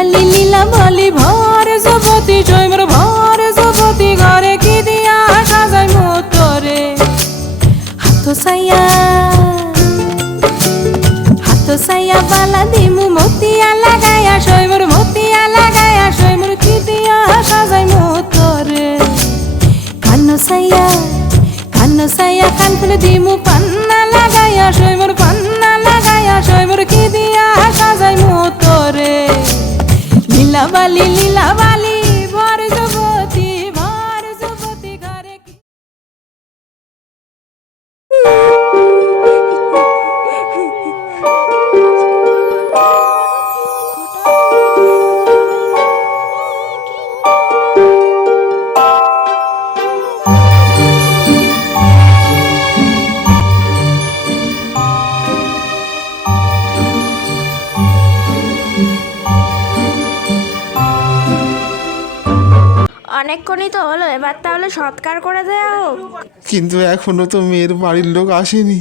লীলাবালি লীলাবালি ভর যুবতী জৈমর ভর যুবতী ঘরে কি দিয়া সাজাই মোতরে হাত সাইয়া বালা দিমু মতিয়া লাগায়া শৈমর মতিয়া লাগায়া শৈমর কি দিয়া সাজাই মোতরে কান্ন সাইয়া কান খুলে দিমু পান্না লাগায়া শৈমর পান্না লাগায়া শৈমর কি দিয়া সাজাই মোতরে লীলাবালি লীলাবালি ভর যুবতী ঘরে কি অনেকক্ষণই তো হলো, এবার তাহলে সৎকার করে দেওয়া হোক। কিন্তু এখনো তো মেয়ের বাড়ির লোক আসেনি।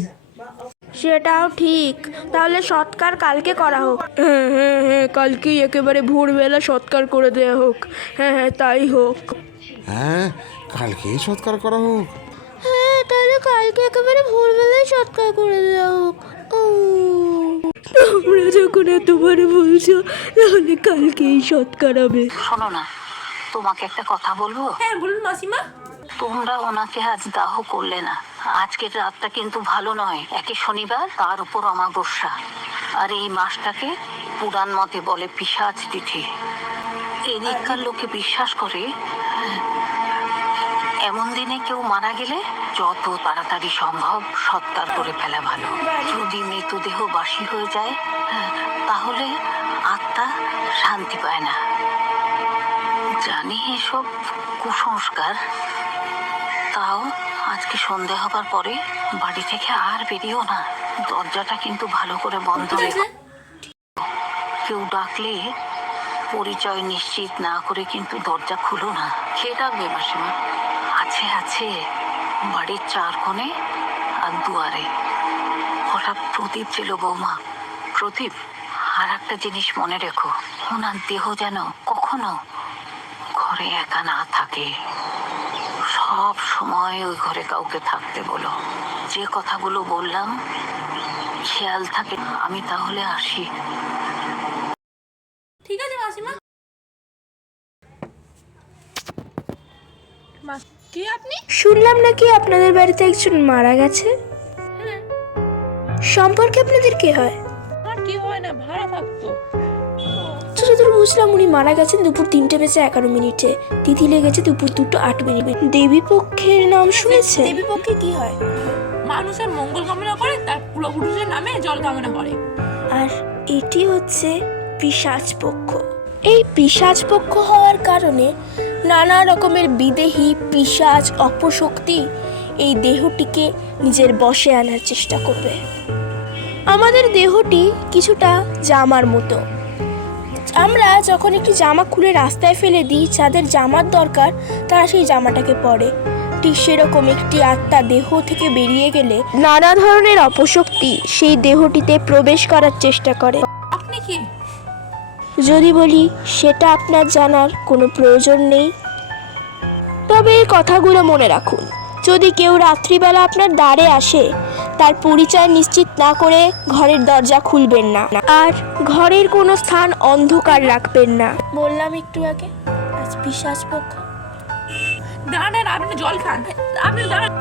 সেটাও ঠিক, তাহলে সৎকার কালকে করা হোক। হ্যাঁ, কালকেই একেবারে ভোরবেলা সৎকার করে দেওয়া হোক। হ্যাঁ, তাই হোক। হ্যাঁ, কালকেই সৎকার করা হোক। হ্যাঁ, তাহলে কালকে একেবারে ভোরবেলায় সৎকার করে দেওয়া হোক। তোমরা যখন এতবার বলছো তাহলে কালকেই সৎকার হবে। শোনো না, তোমাকে একটা কথা বলবো। হ্যাঁ বলুন মাসিমা। তোমরা ওনাকে আজ দাহ করলে না। আজকের রাতটা কিন্তু ভালো নয়। একই শনিবার, তার উপর অমাবস্যা। আর এই মাসটাকে পুরাণ মতে বলে পিশাচ তিথি। এদিককার লোকে বিশ্বাস করে এমন দিনে কেউ মারা গেলে যত তাড়াতাড়ি সম্ভব সৎকার করে ফেলা ভালো। যদি মৃতদেহ বাসি হয়ে যায় তাহলে আত্মা শান্তি পায় না। জানি এসব কুসংস্কার, তাও আজকে সন্ধে হবার পরে বাড়ি থেকে আর বেরিয়েও না। দরজাটা কিন্তু ভালো করে বন্ধ রেখো। কেউ ডাকলে পরিচয় নিশ্চিত না করে কিন্তু দরজা খুলো না। খেয়ে ডাকবে মাসিমা? আছে বাড়ির 4 কোণে আর দুয়ারে। হঠাৎ প্রদীপ ছিল বৌমা। প্রদীপ, আর একটা জিনিস মনে রেখো, ওনার দেহ যেন কখনো ঘরে একা না থাকে। সব সময় ওই ঘরে কাউকে থাকতে বলো। যে কথাগুলো বললাম খেয়াল থাকে। আমি তাহলে আসি। ঠিক আছে মাসিমা। কে আপনি? শুনলাম নাকি আপনাদের বাড়িতে একজন মারা গেছে। সম্পর্কে আপনাদের কে হয়? আর কি হয় না, ভাড়া থাকতো। যতদূর বুঝলাম উনি মারা গেছেন দুপুর 3:11 তিথি লেগেছে দুপুর 2:08। দেবী পক্ষের নাম শুনেছে? দেবী পক্ষে কি হয়? মানুষের মঙ্গল কামনা করে, তার পূর্বপুরুষের নামে জল কামনা করে। আর এটি হচ্ছে পিশাচ পক্ষ। এই পিশাচ পক্ষ হওয়ার কারণে নানা রকমের বিদেহী পিশাচ অপশক্তি এই দেহটিকে নিজের বশে আনার চেষ্টা করবে। আমাদের দেহটি কিছুটা জামার মতো। আমরা যখন একটি জামা খুলে রাস্তায় ফেলে দিই, যাদের জামার দরকার তারা সেই জামাটাকে পরে। ঠিক সেরকম একটি আত্মা দেহ থেকে বেরিয়ে গেলে নানা ধরনের অপশক্তি সেই দেহটিতে প্রবেশ করার চেষ্টা করে। আপনি কি? যদি বলি সেটা আপনার জানার কোনো প্রয়োজন নেই, তবে এই কথাগুলো মনে রাখুন। যদি কেউ রাত্রিবেলা আপনার দ্বারে আসে, তার পরিচয় নিশ্চিত না করে ঘরের দরজা খুলবেন না। আর ঘরের কোনো স্থান অন্ধকার রাখবেন না। বললাম একটু আগে আজ পিশাচ পক্ষ। দাঁড়ান, আপনি জল খান। আপনি দাঁড়ান।